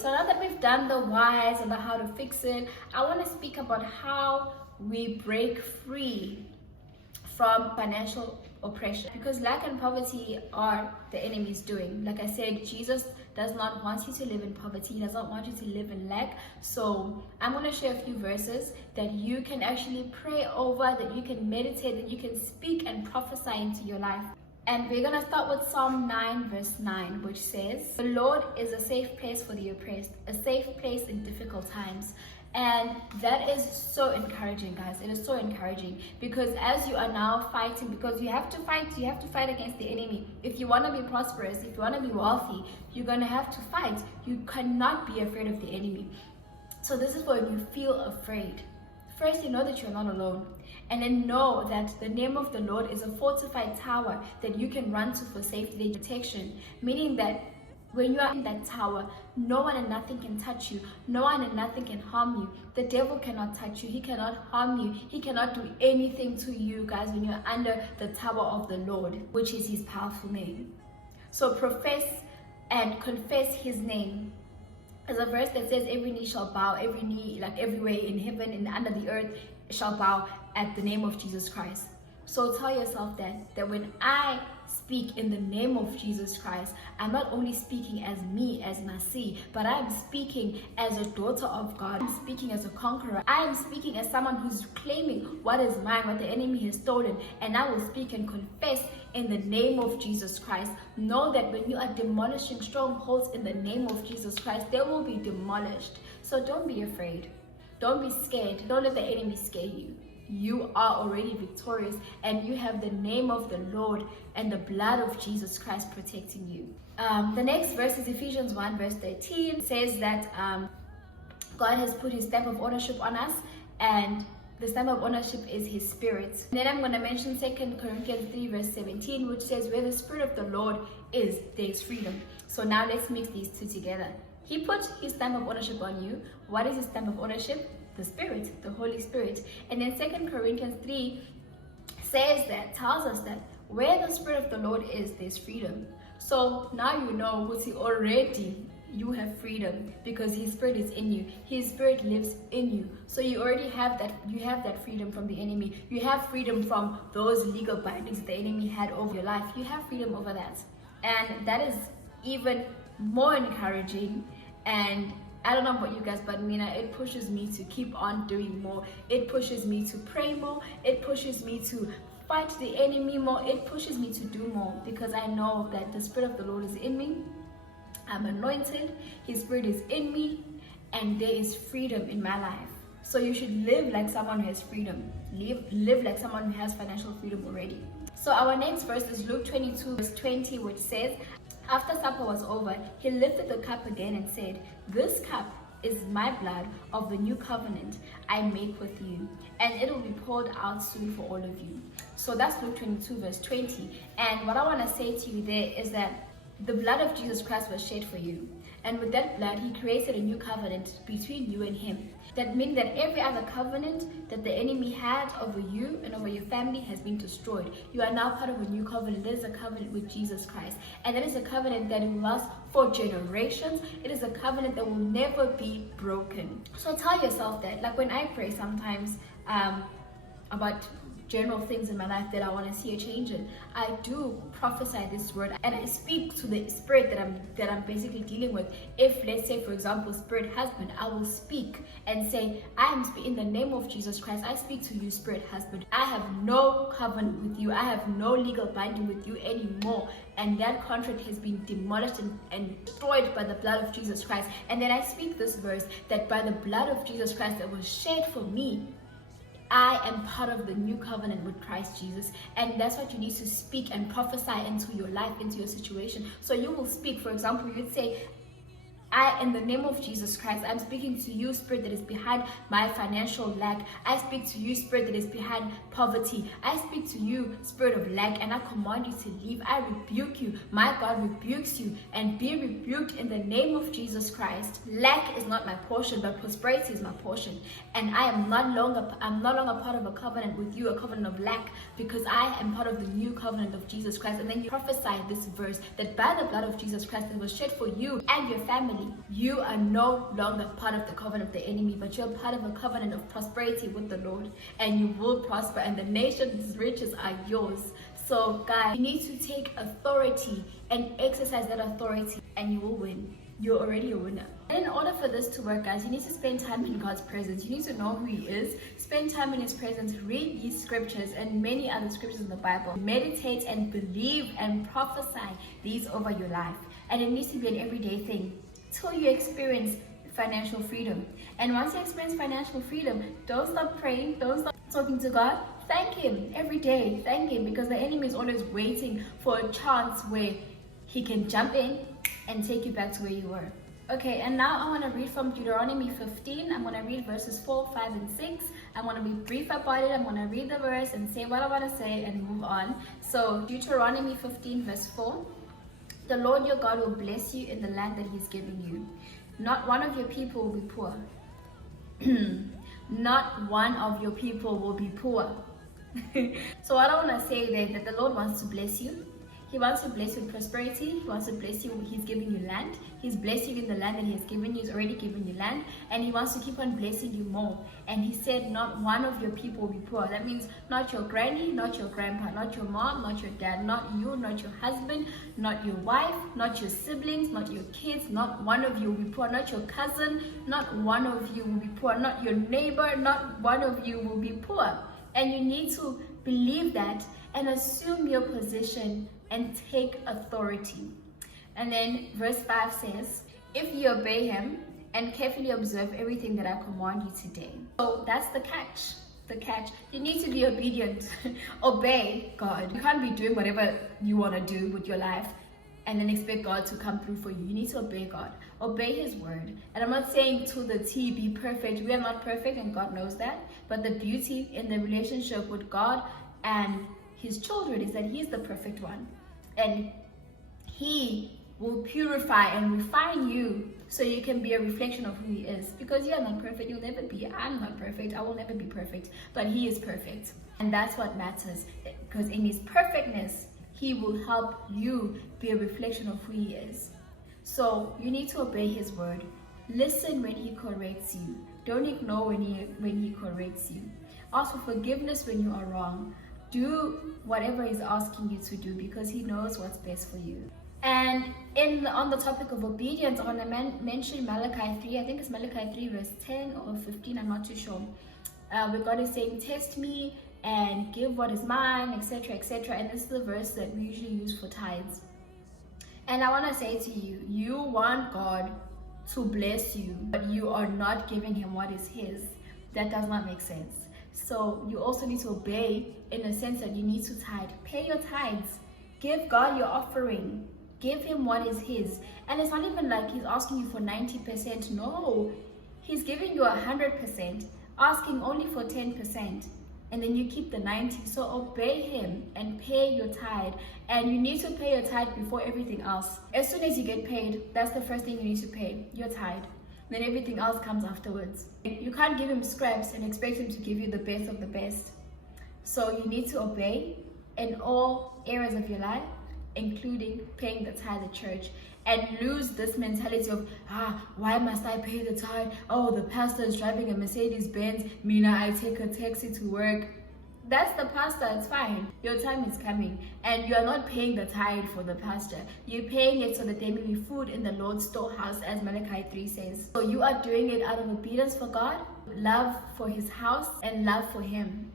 so now that we've done the whys and the how to fix it, I want to speak about how we break free from financial oppression, because lack and poverty are the enemy's doing. Like I said, Jesus does not want you to live in poverty. He does not want you to live in lack. So I'm going to share a few verses that you can actually pray over, that you can meditate, that you can speak and prophesy into your life. And we're going to start with Psalm 9 verse 9, which says, "The Lord is a safe place for the oppressed, a safe place in difficult times." And that is so encouraging, guys. It is so encouraging, because as you are now fighting, because you have to fight against the enemy. If you want to be prosperous, if you want to be wealthy, you're going to have to fight. You cannot be afraid of the enemy. So this is when you feel afraid. First, you know that you're not alone. And then know that the name of the Lord is a fortified tower that you can run to for safety and protection. Meaning that when you are in that tower, no one and nothing can touch you. No one and nothing can harm you. The devil cannot touch you. He cannot harm you. He cannot do anything to you, guys, when you're under the tower of the Lord, which is his powerful name. So profess and confess his name. There's a verse that says every knee shall bow, every knee, like everywhere in heaven and under the earth, shall bow at the name of Jesus Christ. So tell yourself that when I speak in the name of Jesus Christ, I'm not only speaking as me, as Nasi, but I am speaking as a daughter of God. I'm speaking as a conqueror. I am speaking as someone who's claiming what is mine, what the enemy has stolen, and I will speak and confess in the name of Jesus Christ. Know that when you are demolishing strongholds in the name of Jesus Christ, they will be demolished. So don't be afraid. Don't be scared. Don't let the enemy scare you. You are already victorious, and you have the name of the Lord and the blood of Jesus Christ protecting you. The next verse is Ephesians 1 verse 13. It says that God has put his stamp of ownership on us, and the stamp of ownership is his spirit. And then I'm going to mention 2 Corinthians 3 verse 17, which says, "Where the spirit of the Lord is, there is freedom." So now let's mix these two together. He put his stamp of ownership on you. What is his stamp of ownership? The Spirit, the Holy Spirit. And then 2 Corinthians 3 tells us that where the Spirit of the Lord is, there's freedom. So now you know what already you have freedom, because his spirit is in you. His spirit lives in you. So you already have that freedom from the enemy. You have freedom from those legal bindings that the enemy had over your life. You have freedom over that. And that is even more encouraging. And I don't know about you guys, but Mina, it pushes me to keep on doing more. It pushes me to pray more. It pushes me to fight the enemy more. It pushes me to do more, because I know that the Spirit of the Lord is in me. I'm anointed. His Spirit is in me, and there is freedom in my life. So you should live like someone who has freedom. Live like someone who has financial freedom already. So our next verse is Luke 22 verse 20, which says, "After supper was over, he lifted the cup again and said, 'This cup is my blood of the new covenant I make with you, and it will be poured out soon for all of you.'" So that's Luke 22 verse 20. And what I want to say to you there is that the blood of Jesus Christ was shed for you. And with that blood, he created a new covenant between you and him. That means that every other covenant that the enemy had over you and over your family has been destroyed. You are now part of a new covenant. That is a covenant with Jesus Christ. And that is a covenant that will last for generations. It is a covenant that will never be broken. So tell yourself that. Like when I pray sometimes about general things in my life that I want to see a change in, I do prophesy this word, and I speak to the spirit that I'm basically dealing with. If, let's say, for example, spirit husband, I will speak and say, I am in the name of Jesus Christ, I speak to you, spirit husband. I have no covenant with you. I have no legal binding with you anymore. And that contract has been demolished and destroyed by the blood of Jesus Christ. And then I speak this verse, that by the blood of Jesus Christ that was shed for me, I am part of the new covenant with Christ Jesus. And that's what you need to speak and prophesy into your life, into your situation. So you will speak, for example, you'd say, I, in the name of Jesus Christ, I'm speaking to you, spirit that is behind my financial lack. I speak to you, spirit that is behind poverty. I speak to you, spirit of lack, and I command you to leave. I rebuke you. My God rebukes you, and be rebuked in the name of Jesus Christ. Lack is not my portion, but prosperity is my portion. And I'm no longer part of a covenant with you, a covenant of lack, because I am part of the new covenant of Jesus Christ. And then you prophesy this verse, that by the blood of Jesus Christ that was shed for you and your family, family. You are no longer part of the covenant of the enemy, but you're part of a covenant of prosperity with the Lord, and you will prosper, and the nation's riches are yours. So guys, you need to take authority and exercise that authority, and you will win. You're already a winner. And in order for this to work, guys, you need to spend time in God's presence. You need to know who He is. Spend time in His presence. Read these scriptures and many other scriptures in the Bible. Meditate and believe and prophesy these over your life. And it needs to be an everyday thing till you experience financial freedom. And once you experience financial freedom, don't stop praying. Don't stop talking to God. Thank Him every day. Thank Him, because the enemy is always waiting for a chance where he can jump in and take you back to where you were. Okay, and now I want to read from Deuteronomy 15. I'm going to read verses 4, 5, and 6. I'm going to be brief about it. I'm going to read the verse and say what I want to say and move on. So Deuteronomy 15 verse 4. The Lord your God will bless you in the land that He's giving you. Not one of your people will be poor. Not one of your people will be poor. So what I want to say there, that the Lord wants to bless you. He wants to bless you with prosperity. He wants to bless you. He's giving you land. He's blessed you in the land that He has given you. He's already given you land. And He wants to keep on blessing you more. And He said not one of your people will be poor. That means not your granny, not your grandpa, not your mom, not your dad, not you, not your husband, not your wife, not your siblings, not your kids. Not one of you will be poor. Not your cousin. Not one of you will be poor. Not your neighbor. Not one of you will be poor. And you need to believe that and assume your position and take authority. And then verse 5 says, if you obey Him and carefully observe everything that I command you today. So that's the catch. The catch. You need to be obedient. Obey God. You can't be doing whatever you want to do with your life and then expect God to come through for you. You need to obey God. Obey His word. And I'm not saying to the T, be perfect. We are not perfect, and God knows that. But the beauty in the relationship with God and His children is that He is the perfect one. And He will purify and refine you so you can be a reflection of who He is. Because you are not perfect. You'll never be. I'm not perfect. I will never be perfect. But He is perfect. And that's what matters. Because in His perfectness, He will help you be a reflection of who He is. So you need to obey His word. Listen when He corrects you. Don't ignore when he corrects you. Ask for forgiveness when you are wrong. Do whatever He's asking you to do, because He knows what's best for you. And on the topic of obedience, I want to mention Malachi 3. I think it's Malachi 3 verse 10 or 15. I'm not too sure. Where God is saying, test me and give what is mine, etc., etc. And this is the verse that we usually use for tithes. And I want to say to you, you want God to bless you, but you are not giving Him what is His. That does not make sense. So you also need to obey in the sense that you need to tithe. Pay your tithes. Give God your offering. Give Him what is His. And it's not even like He's asking you for 90%. No, He's giving you 100%, asking only for 10. And then you keep the 90. So obey Him and pay your tithe. And you need to pay your tithe before everything else. As soon as you get paid, that's the first thing you need to pay, your tithe. Then everything else comes afterwards. You can't give Him scraps and expect Him to give you the best of the best. So you need to obey in all areas of your life, including paying the tithe at church. And lose this mentality of, why must I pay the tithe? Oh, the pastor is driving a Mercedes Benz. Mina, I take a taxi to work. That's the pastor, it's fine. Your time is coming. And you are not paying the tithe for the pastor. You're paying it so that there may be food in the Lord's storehouse, as Malachi 3 says. So you are doing it out of obedience for God, love for His house, and love for Him.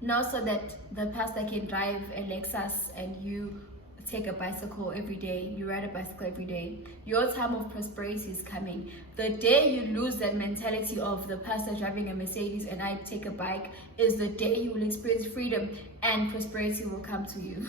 Not so that the pastor can drive a Lexus and you take a bicycle every day, you ride a bicycle every day. Your time of prosperity is coming. The day you lose that mentality of the pastor driving a Mercedes and I take a bike is the day you will experience freedom and prosperity will come to you.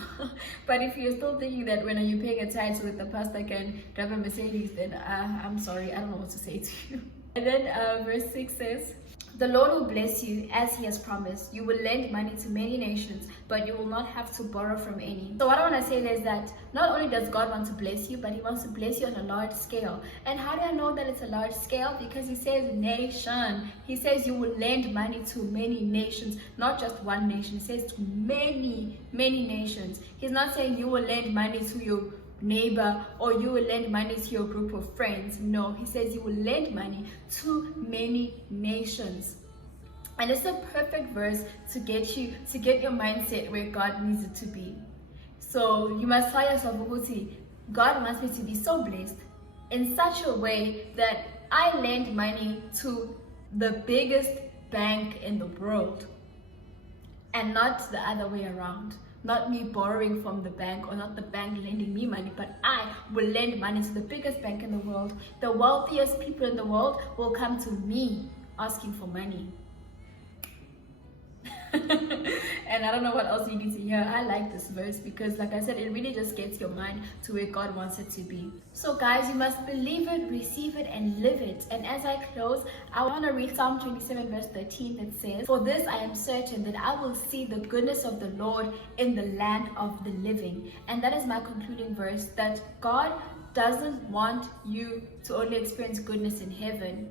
But if you're still thinking that when you're paying a tithe so that the pastor can drive a Mercedes, then I'm sorry, I don't know what to say to you. And then verse 6 says, the Lord will bless you as He has promised. You will lend money to many nations, but you will not have to borrow from any. So what I want to say is that not only does God want to bless you, but He wants to bless you on a large scale. And how do I know that it's a large scale? Because He says nation. He says you will lend money to many nations, not just one nation. He says to many, many nations. He's not saying you will lend money to your neighbor, or you will lend money to your group of friends. No, he says you will lend money to many nations. And it's a perfect verse to get your mindset where God needs it to be. So you must tell yourself, God wants me to be so blessed in such a way that I lend money to the biggest bank in the world, and not the other way around. Not me borrowing from the bank, or not the bank lending me money, but I will lend money to the biggest bank in the world. The wealthiest people in the world will come to me asking for money. And I don't know what else you need to hear. I like this verse because, like I said, it really just gets your mind to where God wants it to be. So guys, you must believe it, receive it, and live it. And as I close, I want to read Psalm 27 verse 13 that says, "For this I am certain, that I will see the goodness of the Lord in the land of the living." And that is my concluding verse, that God doesn't want you to only experience goodness in heaven.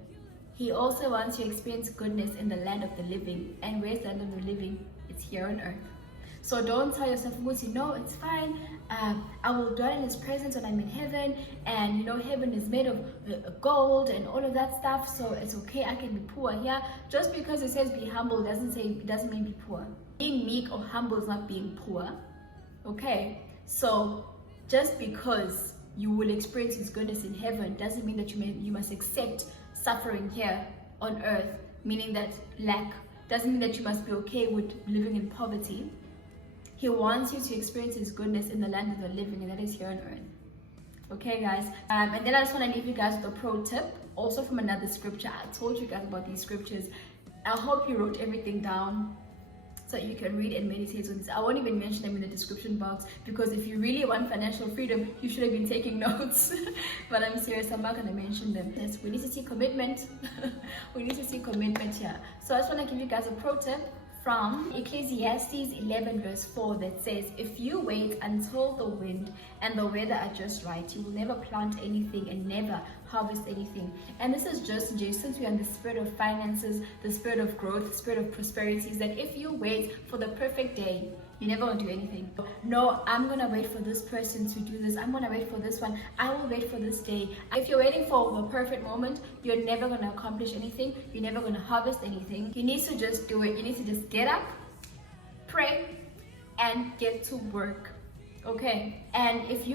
He also wants you to experience goodness in the land of the living. And where's the land of the living? It's here on earth. So don't tell yourself, no, it's fine. I will dwell in His presence when I'm in heaven. And heaven is made of gold and all of that stuff. So it's okay, I can be poor here. Just because it says be humble doesn't mean be poor. Being meek or humble is not being poor. Okay? So just because you will experience His goodness in heaven doesn't mean that you must accept suffering here on earth, meaning that lack. Doesn't mean that you must be okay with living in poverty. He wants you to experience His goodness in the land of the living, and that is here on earth. Okay, guys? And then I just want to leave you guys with a pro tip, also from another scripture. I told you guys about these scriptures. I hope you wrote everything down so you can read and meditate on this. I won't even mention them in the description box, because if you really want financial freedom, you should have been taking notes. But I'm serious, I'm not going to mention them. Yes, we need to see commitment. We need to see commitment here. So I just want to give you guys a pro tip from Ecclesiastes 11 verse 4 that says, "If you wait until the wind and the weather are just right, you will never plant anything and never harvest anything." And this is just since we're in the spirit of finances, the spirit of growth, the spirit of prosperity, is that if you wait for the perfect day, you're never going to do anything. No, I'm going to wait for this person to do this. I'm going to wait for this one. I will wait for this day. If you're waiting for the perfect moment, you're never going to accomplish anything. You're never going to harvest anything. You need to just do it. You need to just get up, pray, and get to work. Okay? And if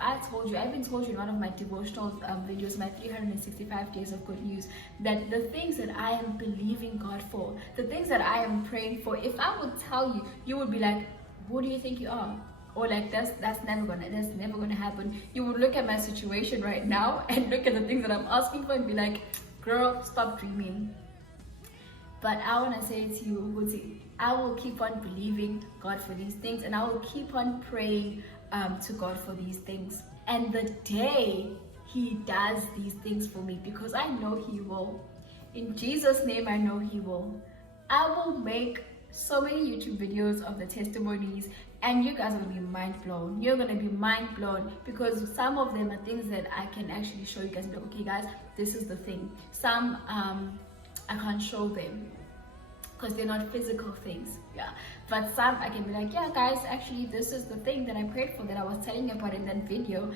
I told you, I even told you in one of my devotional videos, my 365 days of good news, that the things that I am believing God for, the things that I am praying for, if I would tell you, you would be like, who do you think you are? Or like, that's never gonna happen. You would look at my situation right now and look at the things that I'm asking for and be like, girl, stop dreaming. But I want to say to you, Uguti, I will keep on believing God for these things, and I will keep on praying to God for these things. And the day He does these things for me, because I know He will. In Jesus' name, I know He will. I will make so many YouTube videos of the testimonies, and you guys are going to be mind blown. You're going to be mind blown, because some of them are things that I can actually show you guys and be like, okay guys, this is the thing. Some I can't show them because they're not physical things, yeah. But some I can be like, yeah guys, actually this is the thing that I prayed for, that I was telling you about in that video,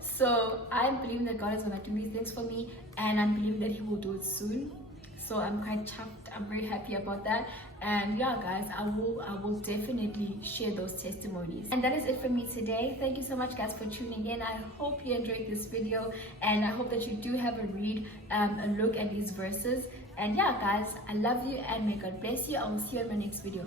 So I'm believing that God is going to do these things for me, and I'm believing that He will do it soon. So I'm quite chuffed. I'm very happy about that. And yeah guys, I will definitely share those testimonies. And that is it for me today. Thank you so much guys for tuning in. I hope you enjoyed this video, and I hope that you do have a read, a look at these verses. And yeah guys, I love you, and may God bless you. I will see you in my next video.